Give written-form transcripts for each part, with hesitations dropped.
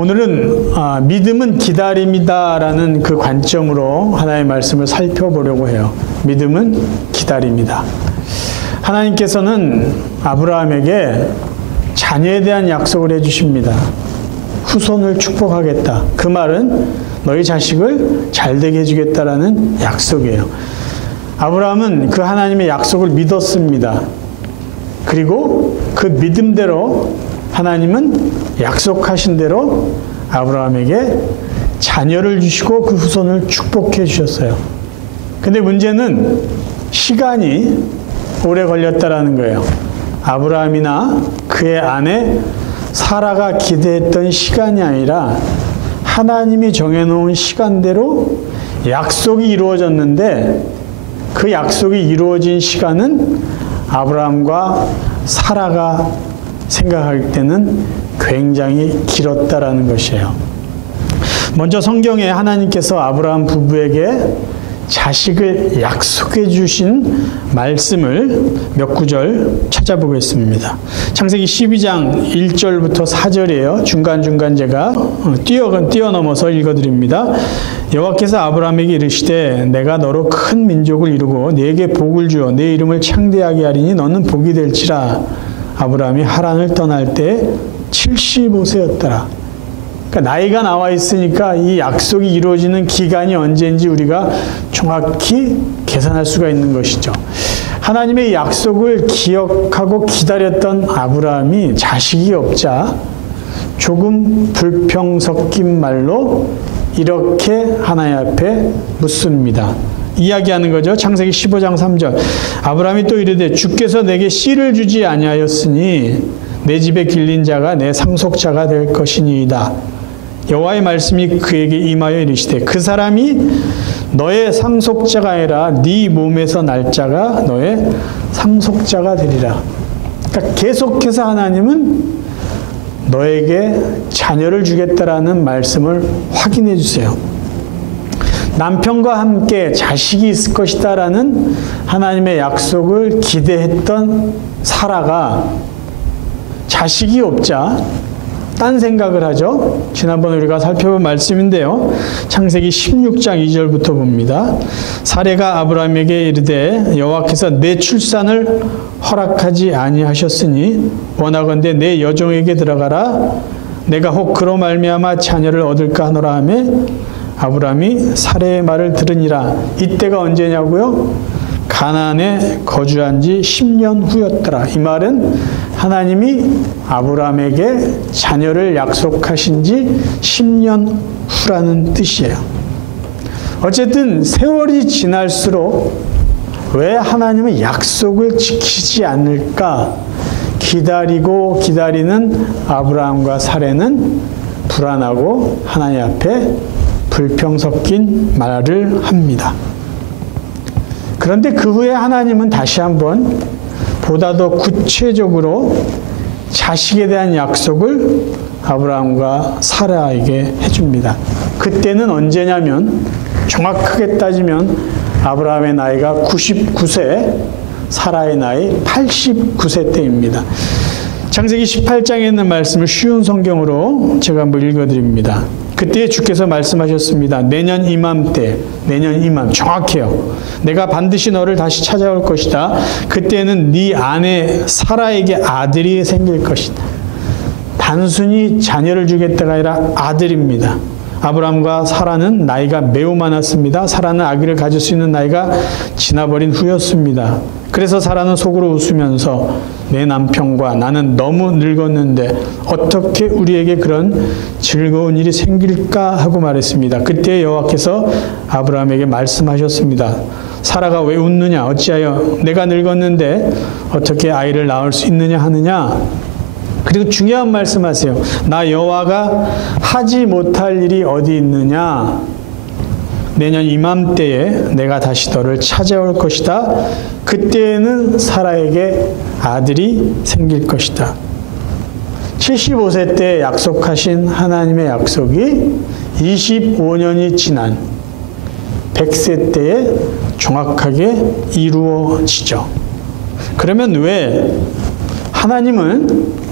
오늘은 믿음은 기다림이다라는 그 관점으로 하나님의 말씀을 살펴보려고 해요. 믿음은 기다림이다. 하나님께서는 아브라함에게 자녀에 대한 약속을 해주십니다. 후손을 축복하겠다. 그 말은 너희 자식을 잘되게 해주겠다라는 약속이에요. 아브라함은 그 하나님의 약속을 믿었습니다. 그리고 그 믿음대로 하나님은 약속하신 대로 아브라함에게 자녀를 주시고 그 후손을 축복해 주셨어요. 근데 문제는 시간이 오래 걸렸다라는 거예요. 아브라함이나 그의 아내 사라가 기대했던 시간이 아니라 하나님이 정해놓은 시간대로 약속이 이루어졌는데 그 약속이 이루어진 시간은 아브라함과 사라가 생각할 때는 굉장히 길었다라는 것이에요. 먼저 성경에 하나님께서 아브라함 부부에게 자식을 약속해 주신 말씀을 몇 구절 찾아보겠습니다. 창세기 12장 1절부터 4절이에요. 중간중간 제가 뛰어넘어서 읽어드립니다. 여호와께서 아브라함에게 이르시되 내가 너로 큰 민족을 이루고 네게 복을 주어 네 이름을 창대하게 하리니 너는 복이 될지라. 아브라함이 하란을 떠날 때 75세였더라. 그러니까 나이가 나와 있으니까 이 약속이 이루어지는 기간이 언제인지 우리가 정확히 계산할 수가 있는 것이죠. 하나님의 약속을 기억하고 기다렸던 아브라함이 자식이 없자 조금 불평 섞인 말로 이렇게 하나님 앞에 묻습니다. 이야기하는 거죠. 창세기 15장 3절. 아브라함이 또 이르되 주께서 내게 씨를 주지 아니하였으니 내 집에 길린 자가 내 상속자가 될 것이니이다. 여호와의 말씀이 그에게 임하여 이르시되 그 사람이 너의 상속자가 아니라 네 몸에서 날 자가 너의 상속자가 되리라. 그러니까 계속해서 하나님은 너에게 자녀를 주겠다라는 말씀을 확인해 주세요. 남편과 함께 자식이 있을 것이다라는 하나님의 약속을 기대했던 사라가 자식이 없자 딴 생각을 하죠. 지난번 우리가 살펴본 말씀인데요. 창세기 16장 2절부터 봅니다. 사레가 아브라함에게 이르되 여호와께서 내 출산을 허락하지 아니하셨으니 원하건대 내 여종에게 들어가라. 내가 혹 그로 말미암아 자녀를 얻을까 하노라 하며 아브라함이 사레의 말을 들으니라. 이때가 언제냐고요? 가나안에 거주한 지 10년 후였더라. 이 말은 하나님이 아브라함에게 자녀를 약속하신 지 10년 후라는 뜻이에요. 어쨌든 세월이 지날수록 왜 하나님은 약속을 지키지 않을까? 기다리고 기다리는 아브라함과 사레는 불안하고 하나님 앞에 불평 섞인 말을 합니다. 그런데 그 후에 하나님은 다시 한번 보다 더 구체적으로 자식에 대한 약속을 아브라함과 사라에게 해줍니다. 그때는 언제냐면 정확하게 따지면 아브라함의 나이가 99세, 사라의 나이 89세 때입니다. 창세기 18장에 있는 말씀을 쉬운 성경으로 제가 한번 읽어드립니다. 그때 주께서 말씀하셨습니다. 내년 이맘때, 내년 이맘 정확해요. 내가 반드시 너를 다시 찾아올 것이다. 그때는 네 아내 사라에게 아들이 생길 것이다. 단순히 자녀를 주겠다가 아니라 아들입니다. 아브라함과 사라는 나이가 매우 많았습니다. 사라는 아기를 가질 수 있는 나이가 지나버린 후였습니다. 그래서 사라는 속으로 웃으면서 내 남편과 나는 너무 늙었는데 어떻게 우리에게 그런 즐거운 일이 생길까 하고 말했습니다. 그때 여호와께서 아브라함에게 말씀하셨습니다. 사라가 왜 웃느냐? 어찌하여 내가 늙었는데 어떻게 아이를 낳을 수 있느냐 하느냐? 그리고 중요한 말씀하세요. 나 여호와가 하지 못할 일이 어디 있느냐? 내년 이맘때에 내가 다시 너를 찾아올 것이다. 그때에는 사라에게 아들이 생길 것이다. 75세 때 약속하신 하나님의 약속이 25년이 지난 100세 때에 정확하게 이루어지죠. 그러면 왜 하나님은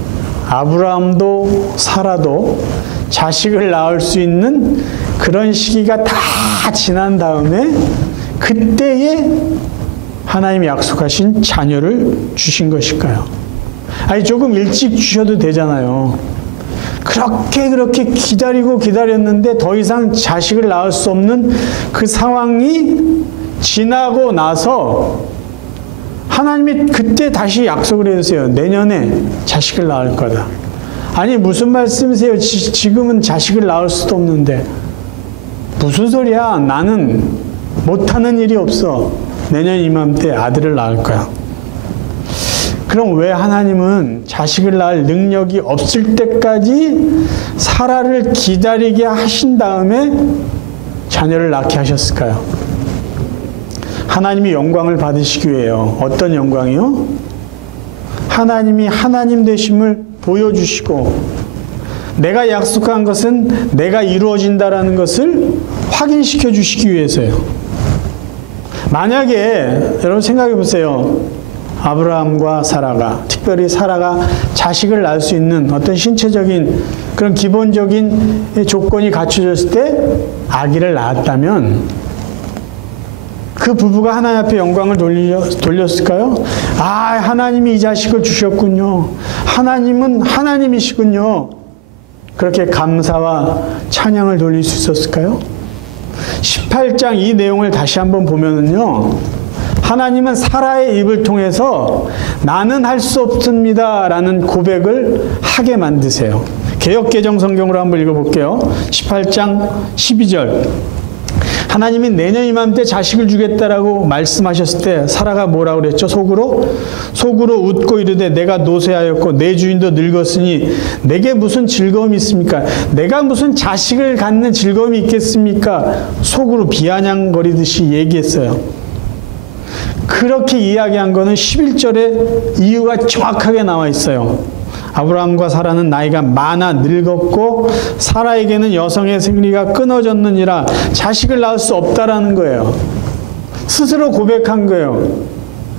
아브라함도 사라도 자식을 낳을 수 있는 그런 시기가 다 지난 다음에 그때에 하나님이 약속하신 자녀를 주신 것일까요? 아니 조금 일찍 주셔도 되잖아요. 그렇게 기다리고 기다렸는데 더 이상 자식을 낳을 수 없는 그 상황이 지나고 나서 하나님이 그때 다시 약속을 해주세요. 내년에 자식을 낳을 거다. 아니 무슨 말씀이세요? 지금은 자식을 낳을 수도 없는데. 무슨 소리야? 나는 못하는 일이 없어. 내년 이맘때 아들을 낳을 거야. 그럼 왜 하나님은 자식을 낳을 능력이 없을 때까지 사라를 기다리게 하신 다음에 자녀를 낳게 하셨을까요? 하나님이 영광을 받으시기 위해요. 어떤 영광이요? 하나님이 하나님 되심을 보여주시고 내가 약속한 것은 내가 이루어진다라는 것을 확인시켜 주시기 위해서요. 만약에 여러분 생각해 보세요. 아브라함과 사라가, 특별히 사라가 자식을 낳을 수 있는 어떤 신체적인 그런 기본적인 조건이 갖춰졌을 때 아기를 낳았다면 그 부부가 하나님 앞에 영광을 돌렸을까요? 아, 하나님이 이 자식을 주셨군요. 하나님은 하나님이시군요. 그렇게 감사와 찬양을 돌릴 수 있었을까요? 18장 이 내용을 다시 한번 보면은요, 하나님은 사라의 입을 통해서 나는 할 수 없습니다 라는 고백을 하게 만드세요. 개역개정 성경으로 한번 읽어볼게요. 18장 12절. 하나님이 내년 이맘때 자식을 주겠다라고 말씀하셨을 때 사라가 뭐라고 그랬죠? 속으로 웃고 이르되 내가 노쇠하였고 내 주인도 늙었으니 내게 무슨 즐거움이 있습니까? 내가 무슨 자식을 갖는 즐거움이 있겠습니까? 속으로 비아냥거리듯이 얘기했어요. 그렇게 이야기한 거는 11절에 이유가 정확하게 나와 있어요. 아브라함과 사라는 나이가 많아 늙었고 사라에게는 여성의 생리가 끊어졌느니라 자식을 낳을 수 없다라는 거예요. 스스로 고백한 거예요.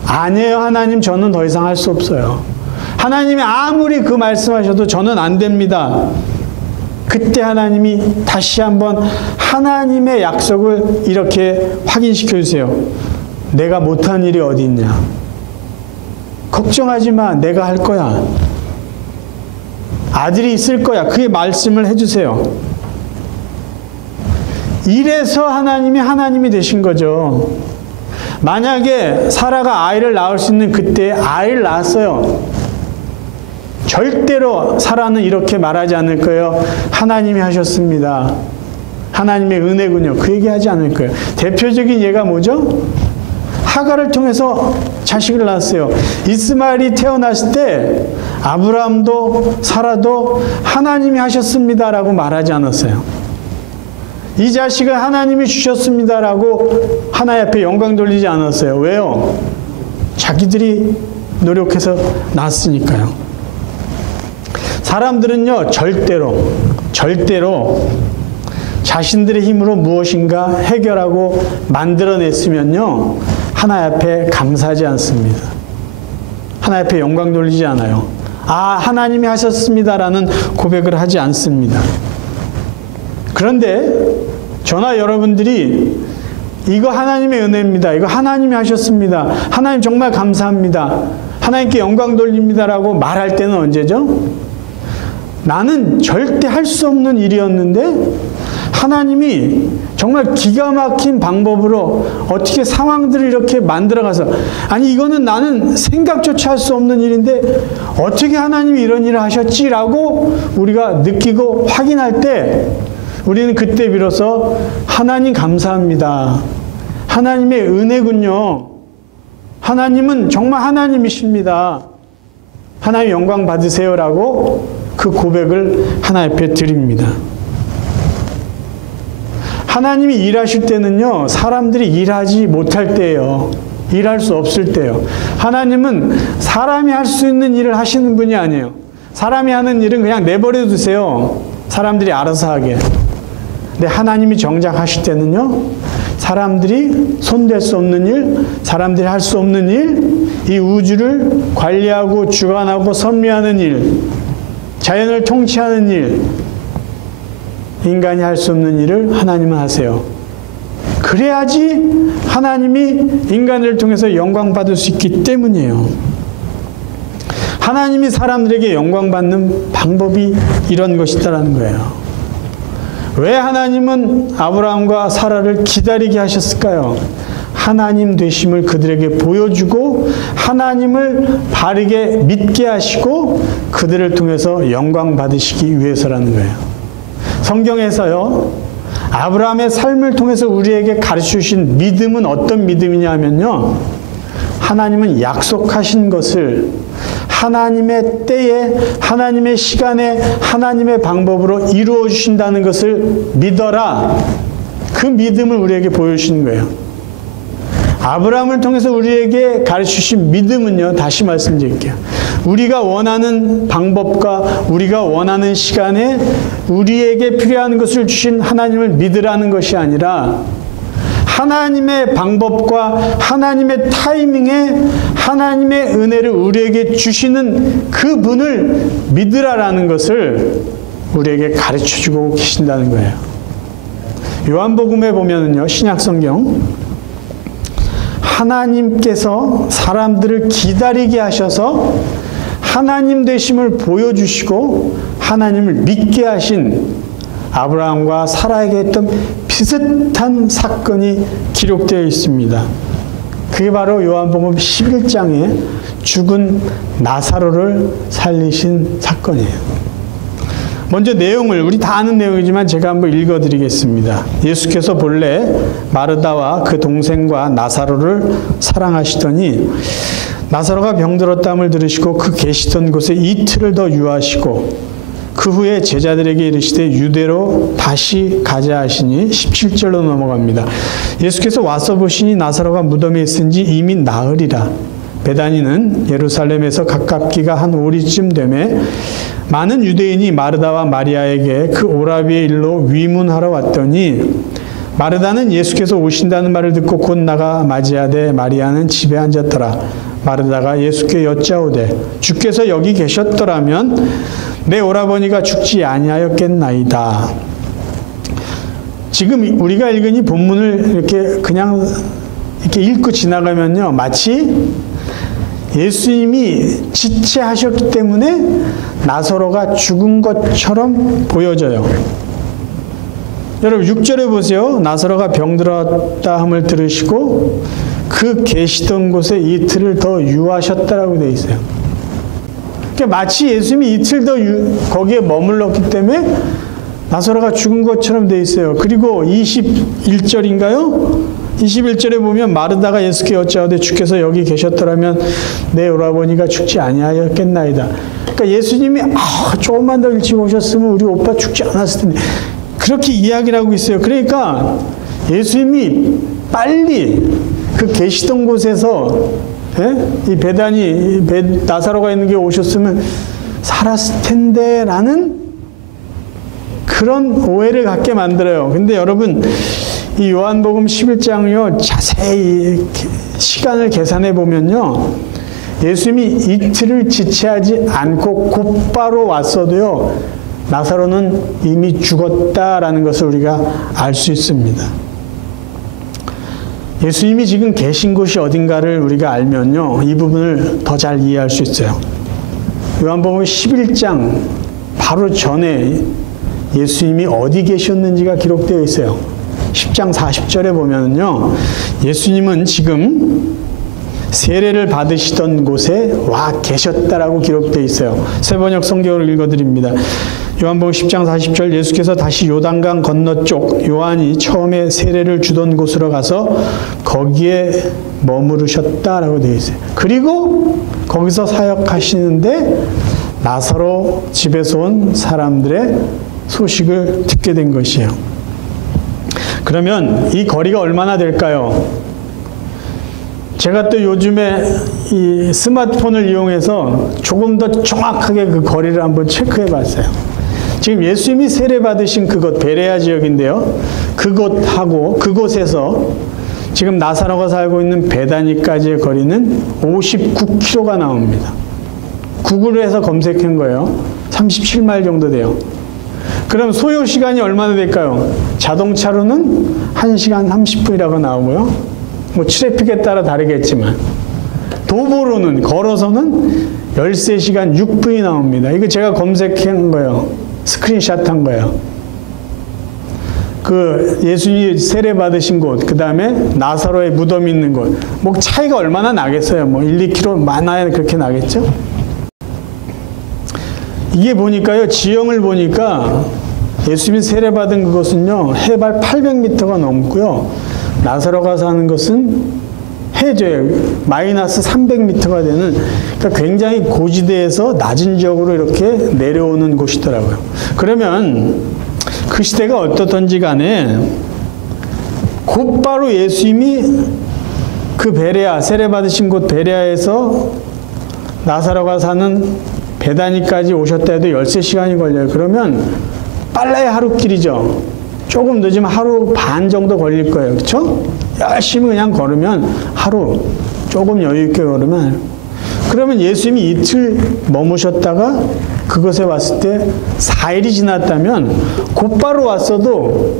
아니에요, 하나님, 저는 더 이상 할 수 없어요. 하나님이 아무리 그 말씀하셔도 저는 안 됩니다. 그때 하나님이 다시 한번 하나님의 약속을 이렇게 확인시켜 주세요. 내가 못한 일이 어디 있냐? 걱정하지 마, 내가 할 거야. 아들이 있을 거야. 그게 말씀을 해주세요. 이래서 하나님이 되신 거죠. 만약에 사라가 아이를 낳을 수 있는 그때 아이를 낳았어요. 절대로 사라는 이렇게 말하지 않을 거예요. 하나님이 하셨습니다. 하나님의 은혜군요. 그 얘기하지 않을 거예요. 대표적인 예가 뭐죠? 하갈을 통해서 자식을 낳았어요. 이스마엘이 태어났을 때 아브라함도 사라도 하나님이 하셨습니다라고 말하지 않았어요. 이 자식을 하나님이 주셨습니다라고 하나님 앞에 영광 돌리지 않았어요. 왜요? 자기들이 노력해서 낳았으니까요. 사람들은요, 절대로 자신들의 힘으로 무엇인가 해결하고 만들어냈으면요, 하나님 앞에 감사하지 않습니다. 하나님 앞에 영광 돌리지 않아요. 아, 하나님이 하셨습니다라는 고백을 하지 않습니다. 그런데 저나 여러분들이 이거 하나님의 은혜입니다. 이거 하나님이 하셨습니다. 하나님 정말 감사합니다. 하나님께 영광 돌립니다라고 말할 때는 언제죠? 나는 절대 할 수 없는 일이었는데 하나님이 정말 기가 막힌 방법으로 어떻게 상황들을 이렇게 만들어가서, 아니 이거는 나는 생각조차 할 수 없는 일인데 어떻게 하나님이 이런 일을 하셨지라고 우리가 느끼고 확인할 때 우리는 그때 비로소 하나님 감사합니다. 하나님의 은혜군요. 하나님은 정말 하나님이십니다. 하나님 영광 받으세요라고 그 고백을 하나님 앞에 드립니다. 하나님이 일하실 때는요, 사람들이 일하지 못할 때예요. 일할 수 없을 때요. 하나님은 사람이 할 수 있는 일을 하시는 분이 아니에요. 사람이 하는 일은 그냥 내버려 두세요. 사람들이 알아서 하게. 근데 하나님이 정작 하실 때는요, 사람들이 손댈 수 없는 일, 사람들이 할 수 없는 일, 이 우주를 관리하고 주관하고 섭리하는 일, 자연을 통치하는 일, 인간이 할 수 없는 일을 하나님은 하세요. 그래야지 하나님이 인간을 통해서 영광받을 수 있기 때문이에요. 하나님이 사람들에게 영광받는 방법이 이런 것이다라는 거예요. 왜 하나님은 아브라함과 사라를 기다리게 하셨을까요? 하나님 되심을 그들에게 보여주고 하나님을 바르게 믿게 하시고 그들을 통해서 영광 받으시기 위해서라는 거예요. 성경에서요, 아브라함의 삶을 통해서 우리에게 가르쳐 주신 믿음은 어떤 믿음이냐 하면요, 하나님은 약속하신 것을 하나님의 때에, 하나님의 시간에, 하나님의 방법으로 이루어 주신다는 것을 믿어라. 그 믿음을 우리에게 보여주시는 거예요. 아브라함을 통해서 우리에게 가르치신 믿음은요, 다시 말씀드릴게요. 우리가 원하는 방법과 우리가 원하는 시간에 우리에게 필요한 것을 주신 하나님을 믿으라는 것이 아니라 하나님의 방법과 하나님의 타이밍에 하나님의 은혜를 우리에게 주시는 그 분을 믿으라라는 것을 우리에게 가르쳐주고 계신다는 거예요. 요한복음에 보면은요, 신약성경, 하나님께서 사람들을 기다리게 하셔서 하나님 되심을 보여주시고 하나님을 믿게 하신 아브라함과 사라에게 했던 비슷한 사건이 기록되어 있습니다. 그게 바로 요한복음 11장에 죽은 나사로를 살리신 사건이에요. 먼저 내용을, 우리 다 아는 내용이지만 제가 한번 읽어드리겠습니다. 예수께서 본래 마르다와 그 동생과 나사로를 사랑하시더니 나사로가 병들었다함을 들으시고 그 계시던 곳에 이틀을 더 유하시고 그 후에 제자들에게 이르시되 유대로 다시 가자 하시니 17절로 넘어갑니다. 예수께서 와서 보시니 나사로가 무덤에 있은지 이미 나으리라. 베다니는 예루살렘에서 가깝기가 한 오리쯤 되매 많은 유대인이 마르다와 마리아에게 그 오라비의 일로 위문하러 왔더니 마르다는 예수께서 오신다는 말을 듣고 곧 나가 맞이하되 마리아는 집에 앉았더라. 마르다가 예수께 여짜오되 주께서 여기 계셨더라면 내 오라버니가 죽지 아니하였겠나이다. 지금 우리가 읽은 이 본문을 이렇게 그냥 이렇게 읽고 지나가면요, 마치 예수님이 지체하셨기 때문에 나사로가 죽은 것처럼 보여져요. 여러분 6절에 보세요. 나사로가 병들었다 함을 들으시고 그 계시던 곳에 이틀을 더 유하셨다라고 되어 있어요. 그러니까 마치 예수님이 이틀 더 거기에 머물렀기 때문에 나사로가 죽은 것처럼 되어 있어요. 그리고 21절인가요? 21절에 보면 마르다가 예수께 여짜오되 주께서 여기 계셨더라면 내 오라버니가 죽지 아니하였겠나이다. 그러니까 예수님이 조금만 더 일찍 오셨으면 우리 오빠 죽지 않았을 텐데, 그렇게 이야기를 하고 있어요. 그러니까 예수님이 빨리 그 계시던 곳에서 이 베다니 나사로가 있는 게 오셨으면 살았을 텐데 라는 그런 오해를 갖게 만들어요. 근데 여러분 이 요한복음 11장이요, 자세히 시간을 계산해 보면요, 예수님이 이틀을 지체하지 않고 곧바로 왔어도요, 나사로는 이미 죽었다라는 것을 우리가 알 수 있습니다. 예수님이 지금 계신 곳이 어딘가를 우리가 알면요, 이 부분을 더 잘 이해할 수 있어요. 요한복음 11장 바로 전에 예수님이 어디 계셨는지가 기록되어 있어요. 10장 40절에 보면요, 예수님은 지금 세례를 받으시던 곳에 와 계셨다라고 기록되어 있어요. 세번역 성경을 읽어드립니다. 요한복음 10장 40절, 예수께서 다시 요단강 건너쪽 요한이 처음에 세례를 주던 곳으로 가서 거기에 머무르셨다라고 되어 있어요. 그리고 거기서 사역하시는데 나사로 집에서 온 사람들의 소식을 듣게 된 것이에요. 그러면 이 거리가 얼마나 될까요? 제가 또 요즘에 이 스마트폰을 이용해서 조금 더 정확하게 그 거리를 한번 체크해 봤어요. 지금 예수님이 세례 받으신 그곳, 베레아 지역인데요, 그곳에서 지금 나사로가 살고 있는 베다니까지의 거리는 59km가 나옵니다. 구글에서 검색한 거예요. 37마일 정도 돼요. 그럼 소요 시간이 얼마나 될까요? 자동차로는 1시간 30분이라고 나오고요. 뭐 트래픽에 따라 다르겠지만 도보로는 걸어서는 13시간 6분이 나옵니다. 이거 제가 검색한 거예요. 스크린샷 한 거예요. 그 예수님이 세례 받으신 곳, 그 다음에 나사로의 무덤이 있는 곳, 뭐 차이가 얼마나 나겠어요? 뭐 1, 2km 많아야 그렇게 나겠죠? 이게 보니까요, 지형을 보니까 예수님이 세례 받은 그곳은요, 해발 800m가 넘고요, 나사로가 사는 것은 해저에 마이너스 300m가 되는, 그러니까 굉장히 고지대에서 낮은 지역으로 이렇게 내려오는 곳이더라고요. 그러면 그 시대가 어떻든지 간에 곧바로 예수님이 그 베레아, 세례 받으신 곳 베레아에서 나사로가 사는 베다니까지 오셨다 해도 13시간이 걸려요. 그러면 빨라야 하루 길이죠. 조금 늦으면 하루 반 정도 걸릴 거예요. 그렇죠? 열심히 그냥 걸으면 하루, 조금 여유 있게 걸으면. 그러면 예수님이 이틀 머무셨다가 그곳에 왔을 때 4일이 지났다면 곧바로 왔어도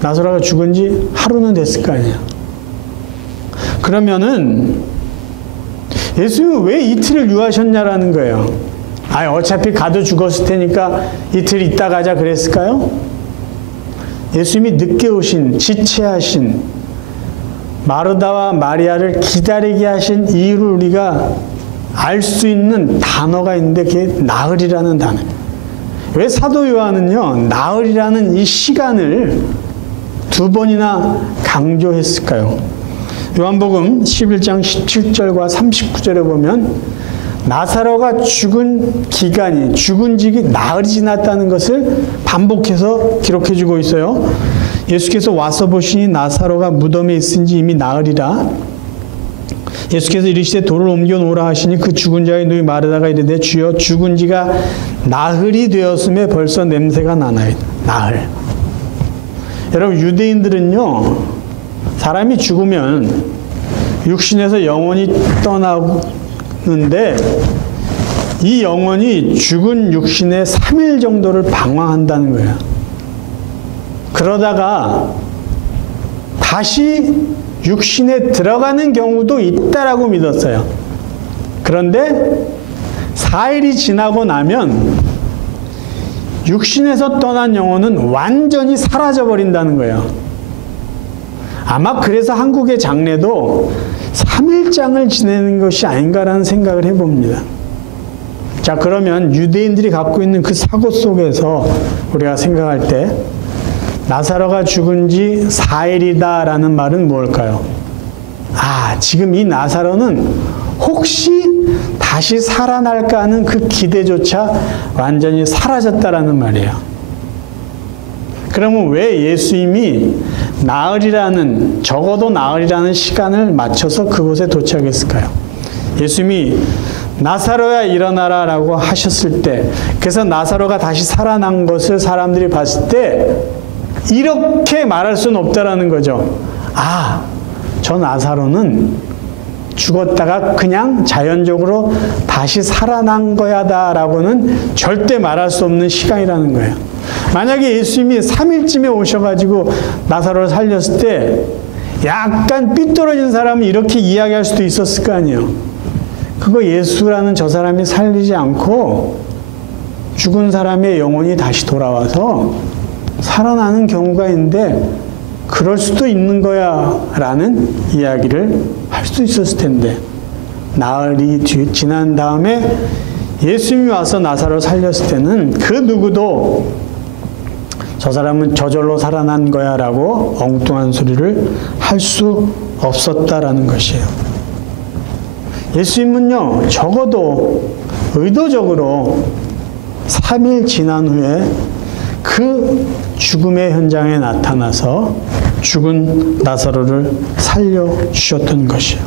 나사로가 죽은 지 하루는 됐을 거 아니에요. 그러면은 예수님은 왜 이틀을 유하셨냐라는 거예요. 아, 어차피 가도 죽었을 테니까 이틀 있다 가자 그랬을까요? 예수님이 늦게 오신, 지체하신 마르다와 마리아를 기다리게 하신 이유를 우리가 알 수 있는 단어가 있는데 그게 나흘이라는 단어. 왜 사도 요한은요, 나흘이라는 이 시간을 2번이나 강조했을까요? 요한복음 11장 17절과 39절에 보면 나사로가 죽은 기간이, 죽은 지 나흘이 지났다는 것을 반복해서 기록해주고 있어요. 예수께서 와서 보시니 나사로가 무덤에 있은지 이미 나흘이라. 예수께서 이르시되 돌을 옮겨 놓으라 하시니 그 죽은 자의 누이 마르다가 이르되 주여 죽은 지가 나흘이 되었음에 벌써 냄새가 나나이다. 나흘. 여러분, 유대인들은요, 사람이 죽으면 육신에서 영혼이 떠나는데 이 영혼이 죽은 육신의 3일 정도를 방황한다는 거예요. 그러다가 다시 육신에 들어가는 경우도 있다라고 믿었어요. 그런데 4일이 지나고 나면 육신에서 떠난 영혼은 완전히 사라져버린다는 거예요. 아마 그래서 한국의 장례도 3일장을 지내는 것이 아닌가라는 생각을 해봅니다. 자, 그러면 유대인들이 갖고 있는 그 사고 속에서 우리가 생각할 때 나사로가 죽은 지 4일이다 라는 말은 뭘까요? 아, 지금 이 나사로는 혹시 다시 살아날까 하는 그 기대조차 완전히 사라졌다라는 말이에요. 그러면 왜 예수님이 나흘이라는, 적어도 나흘이라는 시간을 맞춰서 그곳에 도착했을까요? 예수님이 나사로야 일어나라 라고 하셨을 때, 그래서 나사로가 다시 살아난 것을 사람들이 봤을 때 이렇게 말할 수는 없다라는 거죠. 아, 저 나사로는 죽었다가 그냥 자연적으로 다시 살아난 거야다라고는 절대 말할 수 없는 시간이라는 거예요. 만약에 예수님이 3일쯤에 오셔가지고 나사로를 살렸을 때 약간 삐뚤어진 사람은 이렇게 이야기할 수도 있었을 거 아니에요. 그거 예수라는 저 사람이 살리지 않고 죽은 사람의 영혼이 다시 돌아와서 살아나는 경우가 있는데 그럴 수도 있는 거야 라는 이야기를 할 수도 있었을 텐데, 나흘이 지난 다음에 예수님이 와서 나사로를 살렸을 때는 그 누구도 저 사람은 저절로 살아난 거야 라고 엉뚱한 소리를 할 수 없었다라는 것이에요. 예수님은요, 적어도 의도적으로 3일 지난 후에 그 죽음의 현장에 나타나서 죽은 나사로를 살려주셨던 것이에요.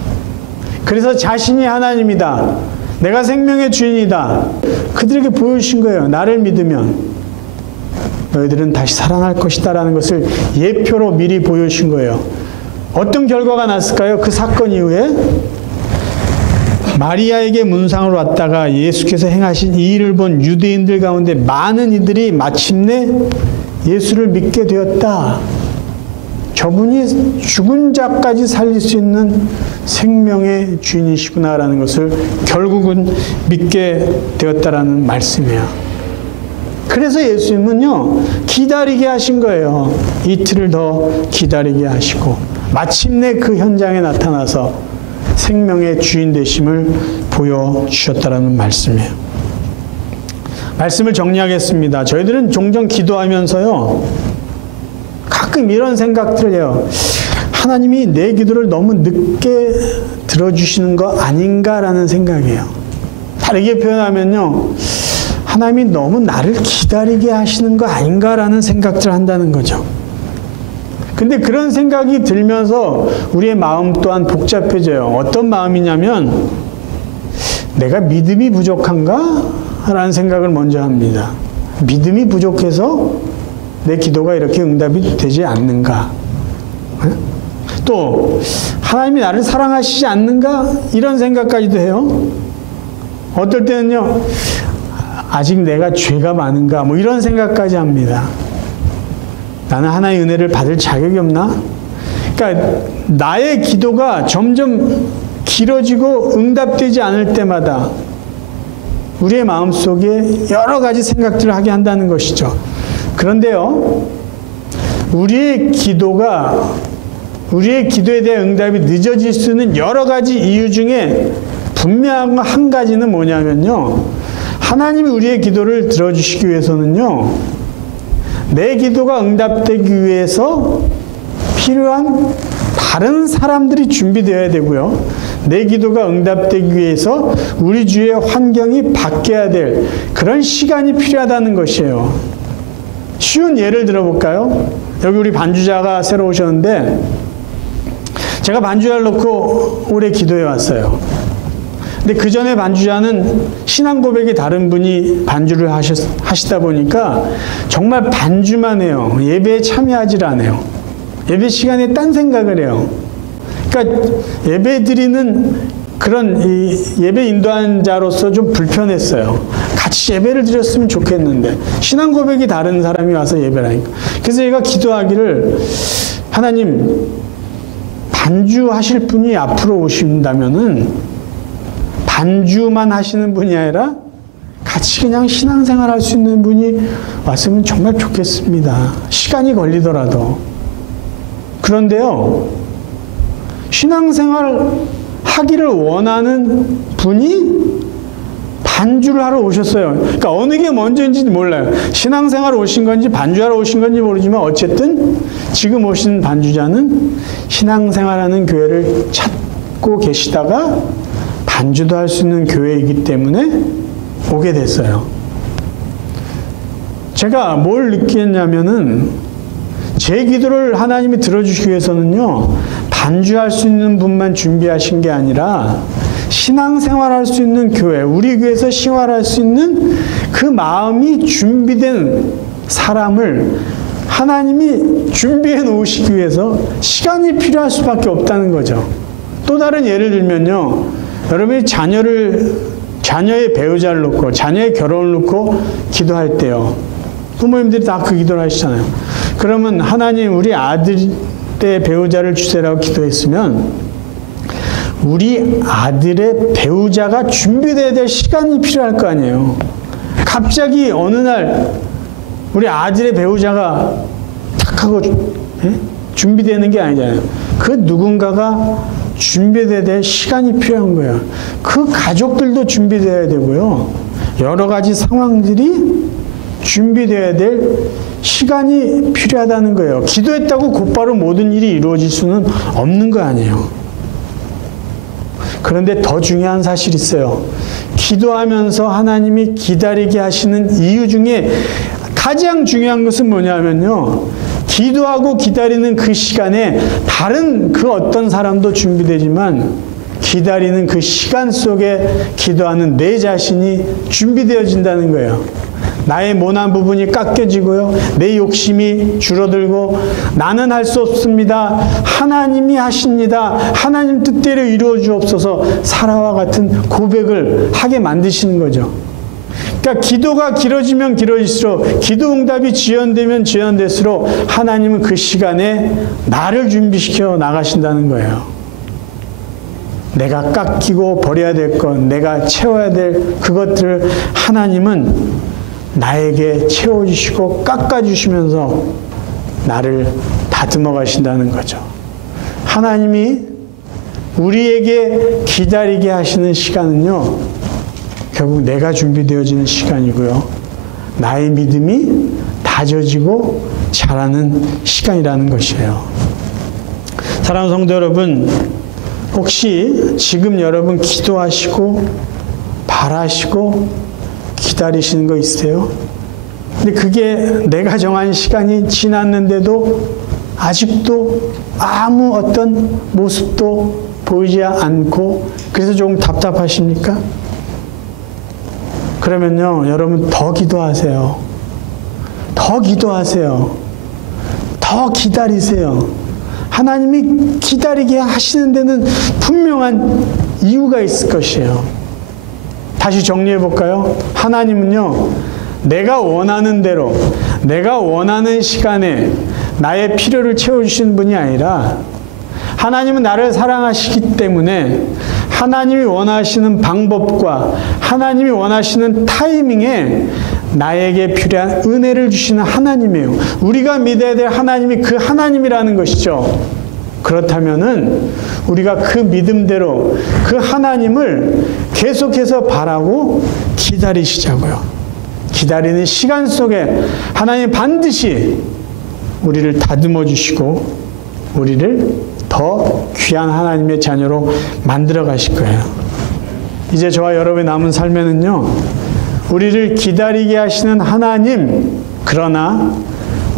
그래서 자신이 하나님이다, 내가 생명의 주인이다, 그들에게 보여주신 거예요. 나를 믿으면 너희들은 다시 살아날 것이다 라는 것을 예표로 미리 보여주신 거예요. 어떤 결과가 났을까요? 그 사건 이후에 마리아에게 문상으로 왔다가 예수께서 행하신 이 일을 본 유대인들 가운데 많은 이들이 마침내 예수를 믿게 되었다. 저분이 죽은 자까지 살릴 수 있는 생명의 주인이시구나라는 것을 결국은 믿게 되었다라는 말씀이에요. 그래서 예수님은요, 기다리게 하신 거예요. 이틀을 더 기다리게 하시고 마침내 그 현장에 나타나서 생명의 주인 되심을 보여주셨다라는 말씀이에요. 말씀을 정리하겠습니다. 저희들은 종종 기도하면서요, 가끔 이런 생각들을 해요. 하나님이 내 기도를 너무 늦게 들어주시는 거 아닌가라는 생각이에요. 다르게 표현하면요, 하나님이 너무 나를 기다리게 하시는 거 아닌가라는 생각들을 한다는 거죠. 근데 그런 생각이 들면서 우리의 마음 또한 복잡해져요. 어떤 마음이냐면, 내가 믿음이 부족한가? 라는 생각을 먼저 합니다. 믿음이 부족해서 내 기도가 이렇게 응답이 되지 않는가? 또 하나님이 나를 사랑하시지 않는가? 이런 생각까지도 해요. 어떨 때는요, 아직 내가 죄가 많은가? 뭐 이런 생각까지 합니다. 나는 하나님의 은혜를 받을 자격이 없나? 그러니까 나의 기도가 점점 길어지고 응답되지 않을 때마다 우리의 마음속에 여러 가지 생각들을 하게 한다는 것이죠. 그런데요, 우리의 기도에 대한 응답이 늦어질 수 있는 여러 가지 이유 중에 분명한 한 가지는 뭐냐면요, 하나님이 우리의 기도를 들어주시기 위해서는요, 내 기도가 응답되기 위해서 필요한 다른 사람들이 준비되어야 되고요, 내 기도가 응답되기 위해서 우리 주위의 환경이 바뀌어야 될 그런 시간이 필요하다는 것이에요. 쉬운 예를 들어볼까요? 여기 우리 반주자가 새로 오셨는데, 제가 반주자를 놓고 오래 기도해 왔어요. 근데 그 전에 반주자는 신앙 고백이 다른 분이 반주를 하시다 보니까 정말 반주만 해요. 예배에 참여하질 않아요. 예배 시간에 딴 생각을 해요. 그러니까 예배 드리는 그런 예배 인도한 자로서 좀 불편했어요. 같이 예배를 드렸으면 좋겠는데 신앙 고백이 다른 사람이 와서 예배를 하니까. 그래서 제가 기도하기를, 하나님, 반주하실 분이 앞으로 오신다면은 반주만 하시는 분이 아니라 같이 그냥 신앙생활 할 수 있는 분이 왔으면 정말 좋겠습니다. 시간이 걸리더라도. 그런데요, 신앙생활 하기를 원하는 분이 반주를 하러 오셨어요. 그러니까 어느 게 먼저인지 몰라요. 신앙생활 오신 건지 반주하러 오신 건지 모르지만 어쨌든 지금 오신 반주자는 신앙생활하는 교회를 찾고 계시다가 반주도 할 수 있는 교회이기 때문에 오게 됐어요. 제가 뭘 느꼈냐면은, 제 기도를 하나님이 들어주시기 위해서는요, 반주할 수 있는 분만 준비하신 게 아니라 신앙생활 할 수 있는 교회, 우리 교회에서 생활할 수 있는 그 마음이 준비된 사람을 하나님이 준비해 놓으시기 위해서 시간이 필요할 수밖에 없다는 거죠. 또 다른 예를 들면요, 여러분이 자녀의 배우자를 놓고, 자녀의 결혼을 놓고 기도할 때요, 부모님들이 다 그 기도를 하시잖아요. 그러면 하나님, 우리 아들의 배우자를 주세요라고 기도했으면 우리 아들의 배우자가 준비되어야 될 시간이 필요할 거 아니에요. 갑자기 어느 날 우리 아들의 배우자가 탁 하고 준비되는 게 아니잖아요. 그 누군가가 준비되어야 될 시간이 필요한 거예요. 그 가족들도 준비되어야 되고요, 여러 가지 상황들이 준비되어야 될 시간이 필요하다는 거예요. 기도했다고 곧바로 모든 일이 이루어질 수는 없는 거 아니에요. 그런데 더 중요한 사실이 있어요. 기도하면서 하나님이 기다리게 하시는 이유 중에 가장 중요한 것은 뭐냐면요, 기도하고 기다리는 그 시간에 다른 그 어떤 사람도 준비되지만 기다리는 그 시간 속에 기도하는 내 자신이 준비되어진다는 거예요. 나의 모난 부분이 깎여지고요. 내 욕심이 줄어들고 나는 할 수 없습니다. 하나님이 하십니다. 하나님 뜻대로 이루어 주옵소서. 사라와 같은 고백을 하게 만드시는 거죠. 그러니까 기도가 길어지면 길어질수록 기도 응답이 지연되면 지연될수록 하나님은 그 시간에 나를 준비시켜 나가신다는 거예요. 내가 깎이고 버려야 될 것, 내가 채워야 될 그것들을 하나님은 나에게 채워주시고 깎아주시면서 나를 다듬어 가신다는 거죠. 하나님이 우리에게 기다리게 하시는 시간은요, 결국 내가 준비되어지는 시간이고요. 나의 믿음이 다져지고 자라는 시간이라는 것이에요. 사랑하는 성도 여러분, 혹시 지금 여러분 기도하시고 바라시고 기다리시는 거 있으세요? 근데 그게 내가 정한 시간이 지났는데도 아직도 아무 어떤 모습도 보이지 않고 그래서 조금 답답하십니까? 그러면요, 여러분 더 기도하세요. 더 기도하세요. 더 기다리세요. 하나님이 기다리게 하시는 데는 분명한 이유가 있을 것이에요. 다시 정리해 볼까요? 하나님은요, 내가 원하는 대로, 내가 원하는 시간에 나의 필요를 채워주시는 분이 아니라 하나님은 나를 사랑하시기 때문에 하나님이 원하시는 방법과 하나님이 원하시는 타이밍에 나에게 필요한 은혜를 주시는 하나님이에요. 우리가 믿어야 될 하나님이 그 하나님이라는 것이죠. 그렇다면은 우리가 그 믿음대로 그 하나님을 계속해서 바라고 기다리시자고요. 기다리는 시간 속에 하나님 반드시 우리를 다듬어 주시고 우리를 더 귀한 하나님의 자녀로 만들어 가실 거예요. 이제 저와 여러분의 남은 삶에는요, 우리를 기다리게 하시는 하나님, 그러나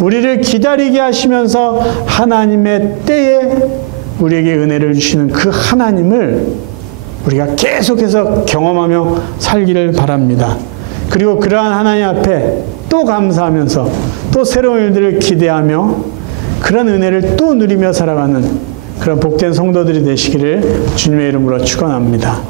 우리를 기다리게 하시면서 하나님의 때에 우리에게 은혜를 주시는 그 하나님을 우리가 계속해서 경험하며 살기를 바랍니다. 그리고 그러한 하나님 앞에 또 감사하면서 또 새로운 일들을 기대하며 그런 은혜를 또 누리며 살아가는 그런 복된 성도들이 되시기를 주님의 이름으로 축원합니다.